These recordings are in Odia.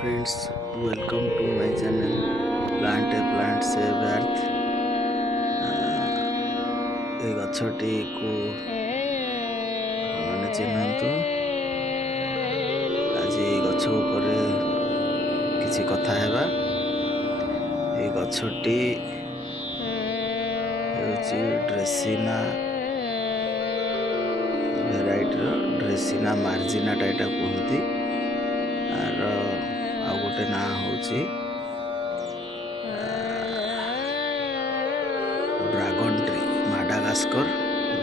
Friends, welcome to my channel Plant a Plant Save Earth. এই ଗଛଟି କୁ ମାନେ ଚିହ୍ନନ୍ତୁ। ଆଜି এই ଗଛ ଉପରେ କିଛି କଥା ହେବା। এই ଗଛଟି ହେଉଛି ଡ୍ରେସିନା ଭେରାଇଟିର ଡ୍ରେସିନା ମାର୍ଜିନାଟା ଏଇଟା କୁହନ୍ତି। ଆର ଆଉ ଗୋଟେ ନାଁ ହେଉଛି dragon tree, Madagascar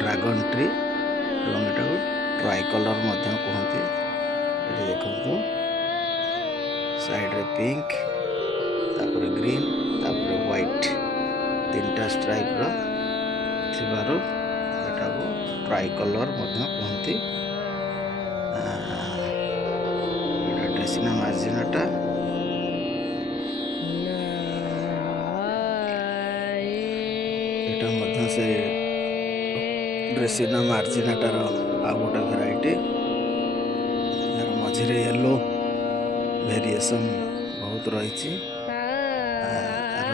dragon tree, ଏବଂ ଏଟାକୁ ଟ୍ରାଇକଲର୍ ମଧ୍ୟ କୁହନ୍ତି। ଏଠି ଦେଖନ୍ତୁ ସାଇଡ଼୍ରେ ପିଙ୍କ, ତାପରେ ଗ୍ରୀନ୍, ତାପରେ ହ୍ୱାଇଟ୍, ତିନିଟା ଷ୍ଟ୍ରାଇପ୍ର ଥିବାରୁ ଏଟାକୁ ଟ୍ରାଇକଲର୍ ମଧ୍ୟ କୁହନ୍ତି। ଡ୍ରେସିନା ମାର୍ଜିନାଟା ଏଇଟା ମଧ୍ୟ ସେ ଡ୍ରେସିନା ମାର୍ଜିନାଟାର ଆଉ ଗୋଟେ ଭେରାଇଟି। ଏହାର ମଝିରେ ୟେଲୋ ଭେରିଏସନ୍ ବହୁତ ରହିଛି। ଆର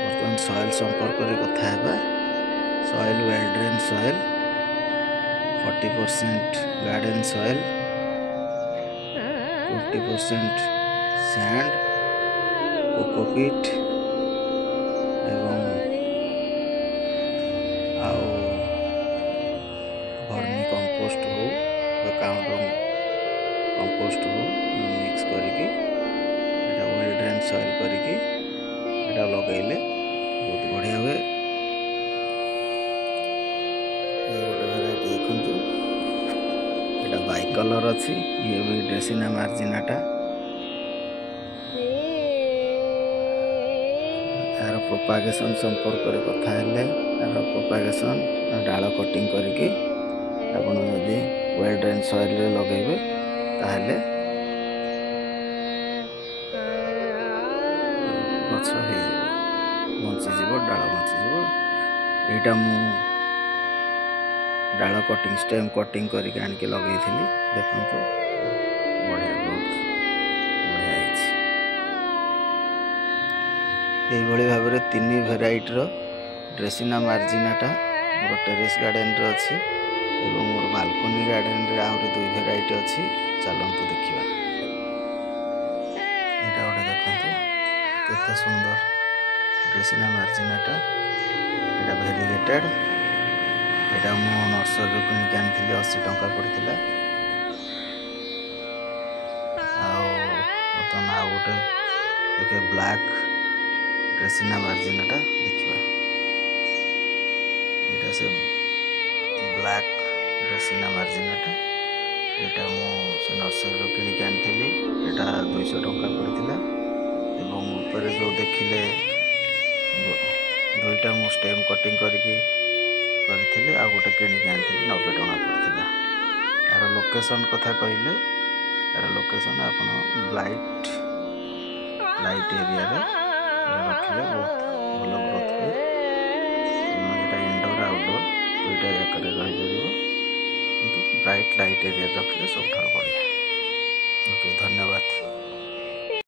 ବର୍ତ୍ତମାନ ସଏଲ୍ ସମ୍ପର୍କରେ କଥା ହେବା। Soil well drain soil, 40% garden soil, 20% sand, cocopeat ଏବଂ ଆଉ ଭର୍ମି କମ୍ପୋଷ୍ଟ ହଉ ବା କାଉଣ୍ଡଙ୍ଗ କମ୍ପୋଷ୍ଟ ହଉ ମିକ୍ସ କରିକି ଏଇଟା ୱେଲ୍ ଡ୍ରେନ୍ ସଏଲ୍ କରିକି ଏଇଟା ଲଗାଇଲେ ବହୁତ ବଢ଼ିଆ ହୁଏ। ଗୋଟେ ଭେରାଇଟି ଦେଖନ୍ତୁ, ଏଇଟା ବାଇ କଲର୍ ଅଛି। ଇଏ ବି ଡ୍ରେସିନା ମାର୍ଜିନାଟା। ଏହାର ପ୍ରୋପାଗେସନ୍ ସମ୍ପର୍କରେ କଥା ହେଲେ, ଏହାର ପ୍ରୋପାଗେସନ୍ ଡାଳ କଟିଂ କରିକି ଆପଣ ଯଦି ୱେଲ୍ ଡ୍ରେନ୍ ସଏଲ୍ରେ ଲଗାଇବେ ତାହେଲେ ଗଛ ହେଇଯିବ, ବଞ୍ଚିଯିବ, ଡାଳ ବଞ୍ଚିଯିବ। ଏଇଟା ମୁଁ ଡାଳ କଟିଂ, ଷ୍ଟେମ୍ କଟିଂ କରିକି ଆଣିକି ଲଗେଇଥିଲି। ଦେଖନ୍ତୁ ବଢ଼ିଆ, ବହୁତ ବଢ଼ିଆ ହେଇଛି। ଏଇଭଳି ଭାବରେ ତିନି ଭେରାଇଟିର ଡ୍ରେସିନା ମାର୍ଜିନାଟା ମୋର ଟେରେସ୍ ଗାର୍ଡ଼େନରେ ଅଛି ଏବଂ ମୋର ବାଲକୋନି ଗାର୍ଡ଼େନରେ ଆହୁରି 2 ଭେରାଇଟି ଅଛି। ଚାଲନ୍ତୁ ଦେଖିବା। ଏଇଟା ଗୋଟେ ଦେଖନ୍ତୁ କେତେ ସୁନ୍ଦର ଡ୍ରେସିନା ମାର୍ଜିନାଟା। ଏଇଟା ଭେରିଗେଟେଡ୍। ଏଇଟା ମୁଁ ନର୍ସରୀରୁ କିଣିକି ଆଣିଥିଲି, 80 ଟଙ୍କା ପଡ଼ିଥିଲା। ଆଉ ବର୍ତ୍ତମାନ ଆଉ ଗୋଟେ ଟିକେ ବ୍ଲାକ୍ ଡ୍ରେସିନା ମାର୍ଜିନାଟା ଦେଖିବା। ଏଇଟା ସେ ବ୍ଲାକ୍ ଡ୍ରେସିନା ମାର୍ଜିନାଟା। ଏଇଟା ମୁଁ ସେ ନର୍ସରୀରୁ କିଣିକି ଆଣିଥିଲି। ଏଇଟା 200 ଟଙ୍କା ପଡ଼ିଥିଲା। ଏବଂ ଉପରେ ଯେଉଁ ଦେଖିଲେ ଦୁଇଟା ମୁଁ ଷ୍ଟେମ୍ କଟିଂ କରିଥିଲି, ଆଉ ଗୋଟେ କିଣିକି ଆଣିଥିଲି, 90 ଟଙ୍କା ପଡ଼ିଥିଲା। ଏହାର ଲୋକେସନ୍ କଥା କହିଲେ, ଏହାର ଲୋକେସନ୍ ଆପଣ ଲାଇଟ୍ ଏରିଆରେ ରଖିଲେ ବହୁତ ଭଲ ଗ୍ରୋଥ୍ ହୁଏ। ଏଇଟା ଇନଡୋର୍ ଆଉଟଡୋର୍ ଦୁଇଟା ଜାଗାରେ ରହିପାରିବ, କିନ୍ତୁ ବ୍ରାଇଟ୍ ଲାଇଟ୍ ଏରିଆରେ ରଖିଲେ ସବୁଠାରୁ ବଢ଼ିଆ। ଓକେ, ଧନ୍ୟବାଦ।